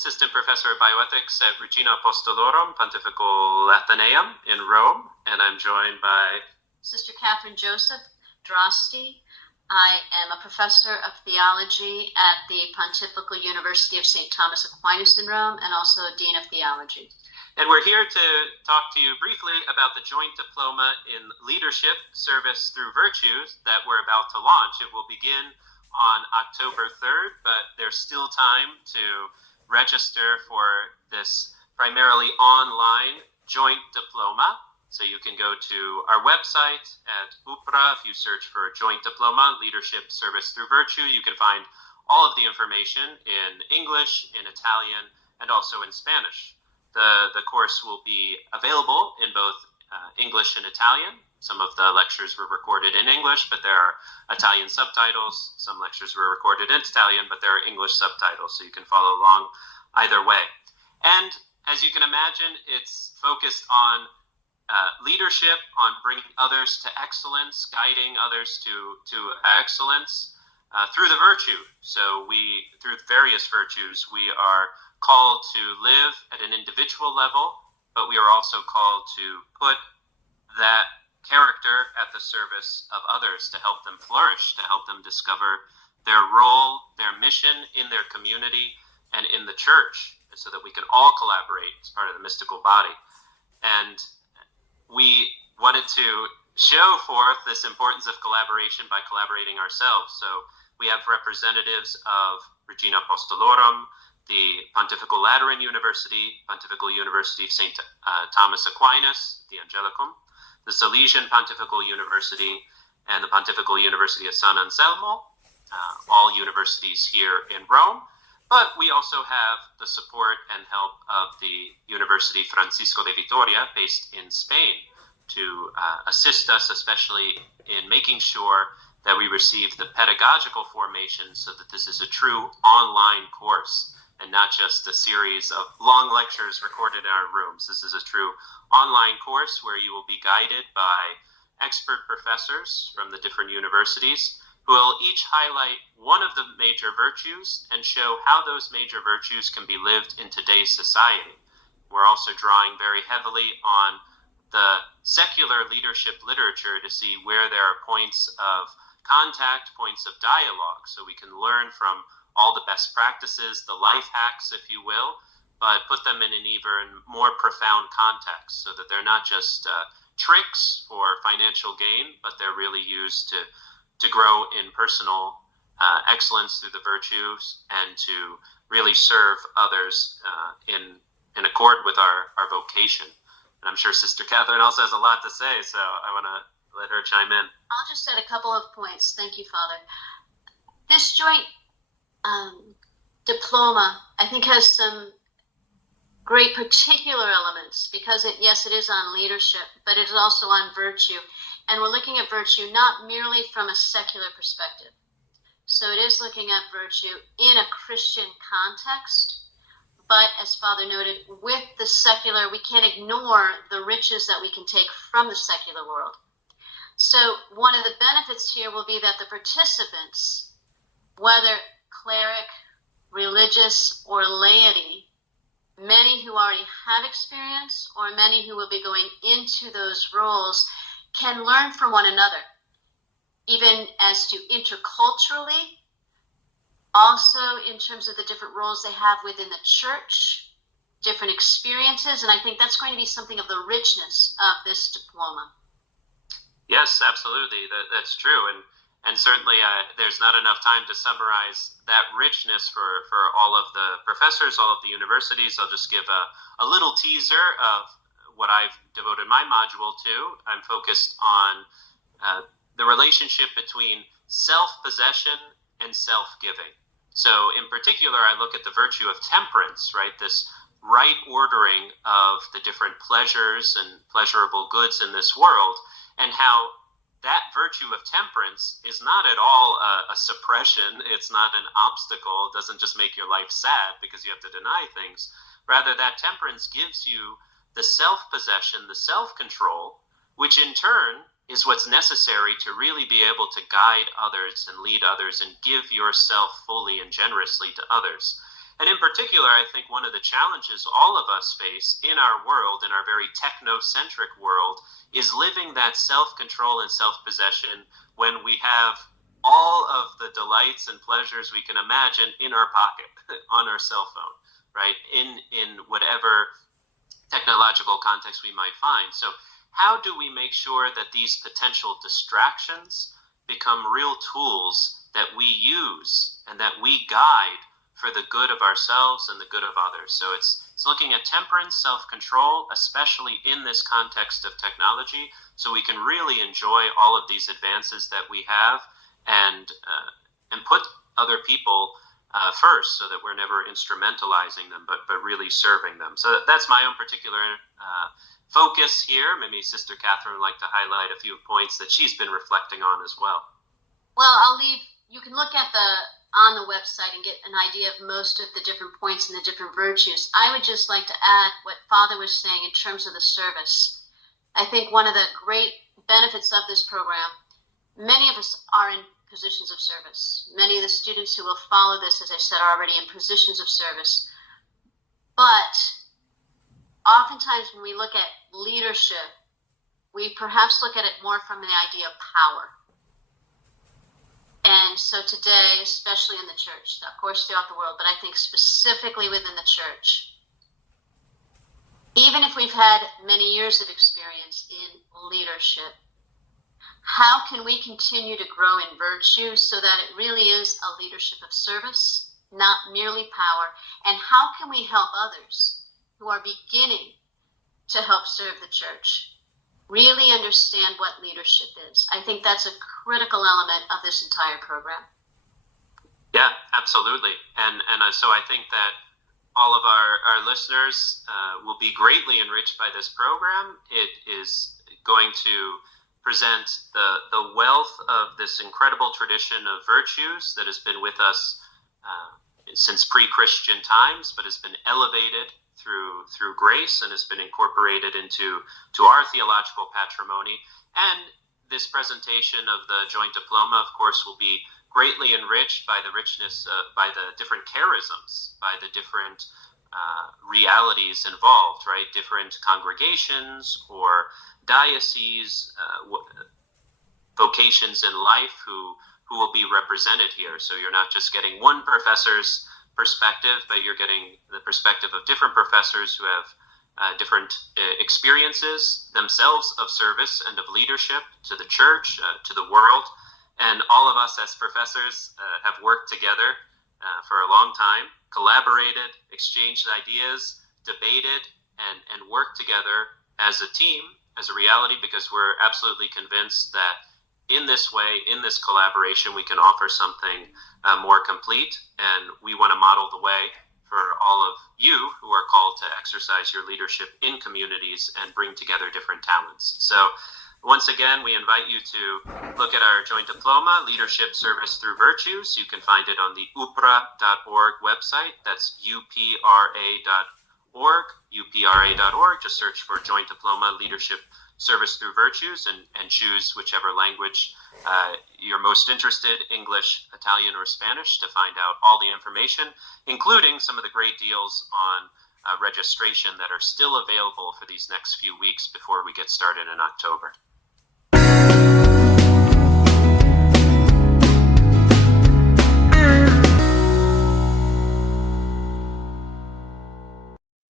assistant professor of bioethics at Regina Apostolorum, Pontifical Athenaeum in Rome, and I'm joined by Sister Catherine Joseph, Droste. I am a professor of theology at the Pontifical University of St. Thomas Aquinas in Rome, and also Dean of Theology. And we're here to talk to you briefly about the joint diploma in leadership, service through virtues that we're about to launch. It will begin on October 3rd, but there's still time to register for this primarily online joint diploma. So you can go to our website at UPRA. If you search for joint diploma, leadership, service through virtue, you can find all of the information in English, in Italian, and also in Spanish. The course will be available in both English and Italian. Some of the lectures were recorded in English, but there are Italian subtitles. Some lectures were recorded in Italian, but there are English subtitles, so you can follow along either way. And as you can imagine, it's focused on leadership, on bringing others to excellence, guiding others to excellence through the virtue. So through various virtues, we are called to live at an individual level, but we are also called to put that character at the service of others, to help them flourish, to help them discover their role, their mission in their community and in the church, so that we can all collaborate as part of the mystical body. And we wanted to show forth this importance of collaboration by collaborating ourselves. So we have representatives of Regina Apostolorum, the Pontifical Lateran University, Pontifical University of St. Thomas Aquinas, the Angelicum, the Salesian Pontifical University, and the Pontifical University of Sant'Anselmo, all universities here in Rome. But we also have the support and help of the University Francisco de Vitoria, based in Spain, to assist us, especially in making sure that we receive the pedagogical formation so that this is a true online course and not just a series of long lectures recorded in our rooms. This is a true online course where you will be guided by expert professors from the different universities who will each highlight one of the major virtues and show how those major virtues can be lived in today's society. We're also drawing very heavily on the secular leadership literature to see where there are points of contact, points of dialogue, so we can learn from all the best practices, the life hacks, if you will, but put them in an even more profound context so that they're not just tricks for financial gain, but they're really used to grow in personal excellence through the virtues and to really serve others in accord with our vocation. And I'm sure Sister Catherine also has a lot to say, so I want to let her chime in. I'll just add a couple of points. Thank you, Father. This joint diploma, I think, has some great particular elements because it is on leadership, but it is also on virtue. And we're looking at virtue not merely from a secular perspective. So it is looking at virtue in a Christian context, but as Father noted, with the secular, we can't ignore the riches that we can take from the secular world. So one of the benefits here will be that the participants, whether cleric, religious, or laity, many who already have experience or many who will be going into those roles, can learn from one another, even as to interculturally, also in terms of the different roles they have within the church, different experiences, and I think that's going to be something of the richness of this diploma. Yes, absolutely, that's true, and certainly there's not enough time to summarize that richness for all of the professors, all of the universities. I'll just give a little teaser of what I've devoted my module to. I'm focused on the relationship between self-possession and self-giving. So in particular, I look at the virtue of temperance, right? This right ordering of the different pleasures and pleasurable goods in this world, and how that virtue of temperance is not at all a suppression. It's not an obstacle. It doesn't just make your life sad because you have to deny things. Rather, that temperance gives you the self-possession, the self-control, which in turn is what's necessary to really be able to guide others and lead others and give yourself fully and generously to others. And in particular, I think one of the challenges all of us face in our world, in our very technocentric world, is living that self-control and self-possession when we have all of the delights and pleasures we can imagine in our pocket, on our cell phone, right? In whatever technological context we might find. So how do we make sure that these potential distractions become real tools that we use and that we guide for the good of ourselves and the good of others? So it's looking at temperance, self-control, especially in this context of technology, so we can really enjoy all of these advances that we have and put other people first, so that we're never instrumentalizing them, but really serving them. So that's my own particular focus here. Maybe Sister Catherine would like to highlight a few points that she's been reflecting on as well. Well, you can look at on the website and get an idea of most of the different points and the different virtues. I would just like to add what Father was saying in terms of the service. I think one of the great benefits of this program, many of us are in positions of service. Many of the students who will follow this, as I said, are already in positions of service. But oftentimes when we look at leadership, we perhaps look at it more from the idea of power. And so today, especially in the church, of course throughout the world, but I think specifically within the church, even if we've had many years of experience in leadership, how can we continue to grow in virtue so that it really is a leadership of service, not merely power? And how can we help others who are beginning to help serve the church really understand what leadership is? I think that's a critical element of this entire program. Yeah, absolutely. And so I think that all of our listeners will be greatly enriched by this program. It is going to present the wealth of this incredible tradition of virtues that has been with us since pre-Christian times, but has been elevated through grace and has been incorporated into our theological patrimony. And this presentation of the joint diploma, of course, will be greatly enriched by the richness, by the different charisms, by the different realities involved, right? Different congregations or dioceses, vocations in life who will be represented here. So you're not just getting one professor's perspective, but you're getting the perspective of different professors who have different experiences themselves of service and of leadership to the church, to the world. And all of us as professors have worked together for a long time, collaborated, exchanged ideas, debated, and worked together as a team, as a reality, because we're absolutely convinced that in this way, in this collaboration, we can offer something more complete, and we want to model the way for all of you who are called to exercise your leadership in communities and bring together different talents. So once again, we invite you to look at our joint diploma, Leadership Service Through Virtues. You can find it on the upra.org website. That's upra.org, upra.org. Just search for joint diploma, Leadership Service Through Virtues, and choose whichever language you're most interested, English, Italian, or Spanish, to find out all the information, including some of the great deals on registration that are still available for these next few weeks before we get started in October.